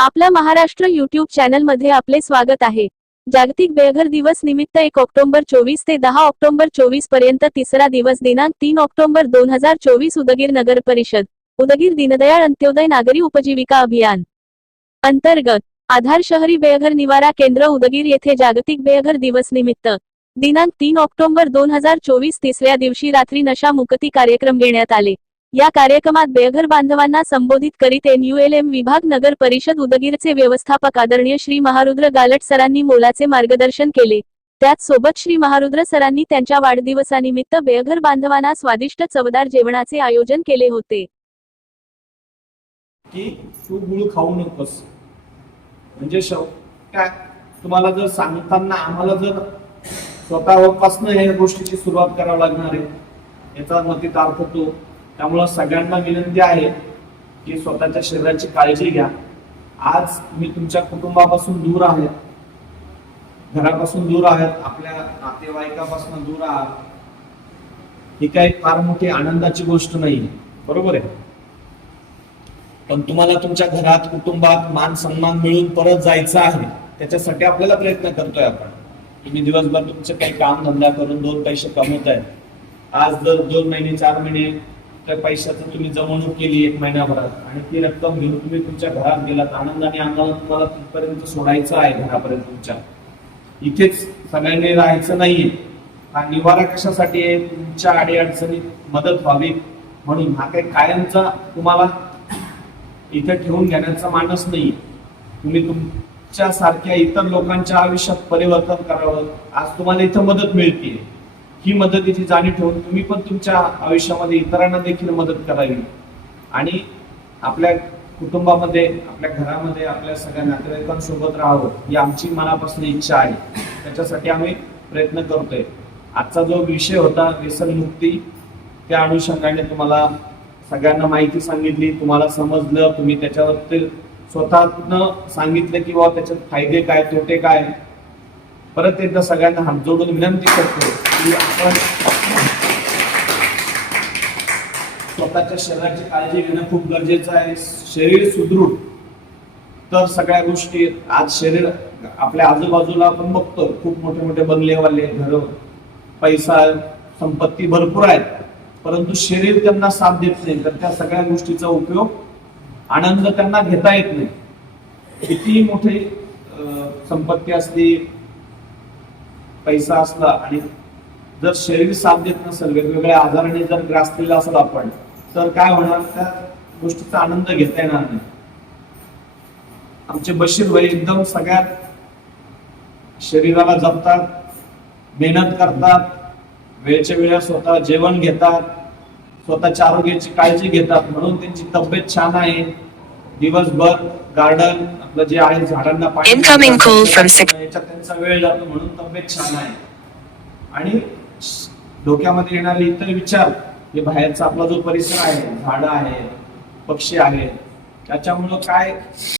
आपल्या महाराष्ट्र युट्यूब चॅनलमध्ये आपले स्वागत आहे. जागतिक बेघर दिवस निमित्त एक ऑक्टोबर चोवीस ते दहा ऑक्टोबर चोवीसपर्यंत तिसरा दिवस दिनांक तीन ऑक्टोबर दोन हजार चोवीस उदगीर नगर परिषद उदगीर दीनदयाळ अंत्योदय नागरी उपजीविका अभियान. अंतर्गत आधार शहरी बेघर निवारा केंद्र उदगीर येथे जागतिक बेघर दिवस निमित्त दिनांक तीन ऑक्टोबर दोन हजार चोवीस तिसऱ्या दिवशी रात्री नशा मुक्ती कार्यक्रम घेण्यात आले. या कार्यक्रमात बेघर बांधवांना संबोधित करीत एनयूएलएम विभाग नगर परिषद उदगीरचे व्यवस्थापक आदरणीय श्री महारुद्र गालट सरांनी मोलाचे मार्गदर्शन केले. त्याच सोबत श्री महारुद्र सरांनी त्यांच्या वाढदिवसानिमित्त बेघर बांधवांना स्वादिष्ट चवदार जेवणाचे आयोजन केले होते. की तू गुळ खाऊ नकोस. म्हणजे काय तुम्हाला जर सांगताना आम्हाला जर स्वतःपासून या गोष्टीची सुरुवात करावी लागणार आहे याचा मतीत अर्थ तो त्यामुळं सगळ्यांना विनंती आहे की स्वतःच्या शरीराची काळजी घ्या. आज तुम्ही तुमच्या कुटुंबापासून दूर आहे. घरापासून दूर आहेत आपल्या नातेवाईकापासून दूर आहात. ही काही फार मोठी आनंदाची गोष्ट नाही बरोबर आहे? पण तुम्हाला तुमच्या घरात कुटुंबात मान सन्मान मिळून परत जायचं आहे त्याच्यासाठी आपल्याला प्रयत्न करतोय आपण. तुम्ही दिवसभर तुमचं काही काम धंदा करून दोन पैसे कमवत आहेत आज जर दोन महिने चार महिने त्या पैशाचं तुम्ही जमवणूक केली एक महिन्याभरात आणि ती रक्कम घेऊन तुम्ही तुमच्या घरात गेलात आनंदाने आम्हाला तुम्हाला तिथपर्यंत सोडायचं आहे घरापर्यंत तुमच्या. इथेच सगळ्यांनी राहायचं नाहीये. हा निवारा कशासाठी आहे? तुमच्या अडीअडचणीत मदत व्हावी म्हणून हा काही कायमचा तुम्हाला इथे ठेवून घेण्याचा मानस नाही तुम्ही तुमच्यासारख्या इतर लोकांच्या आयुष्यात परिवर्तन करावं. आज तुम्हाला इथं मदत मिळते ही मदतीची जाणीव ठेवून तुम्ही पण तुमच्या आयुष्यामध्ये इतरांना देखील मदत करावी. आणि आपल्या कुटुंबामध्ये आपल्या घरामध्ये आपल्या सगळ्या नातेवाईकांसोबत राहावं ही आमची मनापासून इच्छा आहे. त्याच्यासाठी आम्ही प्रयत्न करतोय. आजचा जो विषय होता व्यसनमुक्ती त्या अनुषंगाने तुम्हाला सगळ्यांना माहिती सांगितली. तुम्हाला समजलं तुम्ही त्याच्यावरती स्वतःनं सांगितलं की बाबा त्याच्यात फायदे काय तोटे काय. परत एकदा सगळ्यांना हात जोडून विनंती करतो की आपण स्वतःच्या शरीराची काळजी घेणं खूप गरजेचं आहे. शरीर सुदृढ. तर सगळ्या गोष्टी आज शरीर आपल्या आजूबाजूला आपण बघतो. खूप मोठे मोठे बंगलेवाले घर पैसा संपत्ती भरपूर आहेत. परंतु शरीर त्यांना साथ देत नाही. तर त्या सगळ्या गोष्टीचा उपयोग आनंद त्यांना घेता येत नाही. कितीही मोठी संपत्ती असली पैसा असला आणि जर शरीर साथ देत नसेल वेगवेगळ्या आजाराने जर ग्रासलेला असेल आपण तर काय होणार? त्या गोष्टीचा आनंद घेता येणार नाही. आमचे बशीर भाई एकदम सगळ्यात शरीराला जपतात मेहनत करतात वेळच्या वेळेला स्वतः जेवण घेतात स्वतःच्या आरोग्याची काळजी घेतात म्हणून त्यांची तब्येत छान आहे. दिवसभर गार्डन आपलं जे आहे झाडांना पाणी त्यांचा वेळ जातो म्हणून तब्येत छान आहे. आणि डोक्यामध्ये येणारे इतर विचार हे बाहेरचा आपला जो परिसर आहे झाडं आहे पक्षी आहेत त्याच्यामुळं काय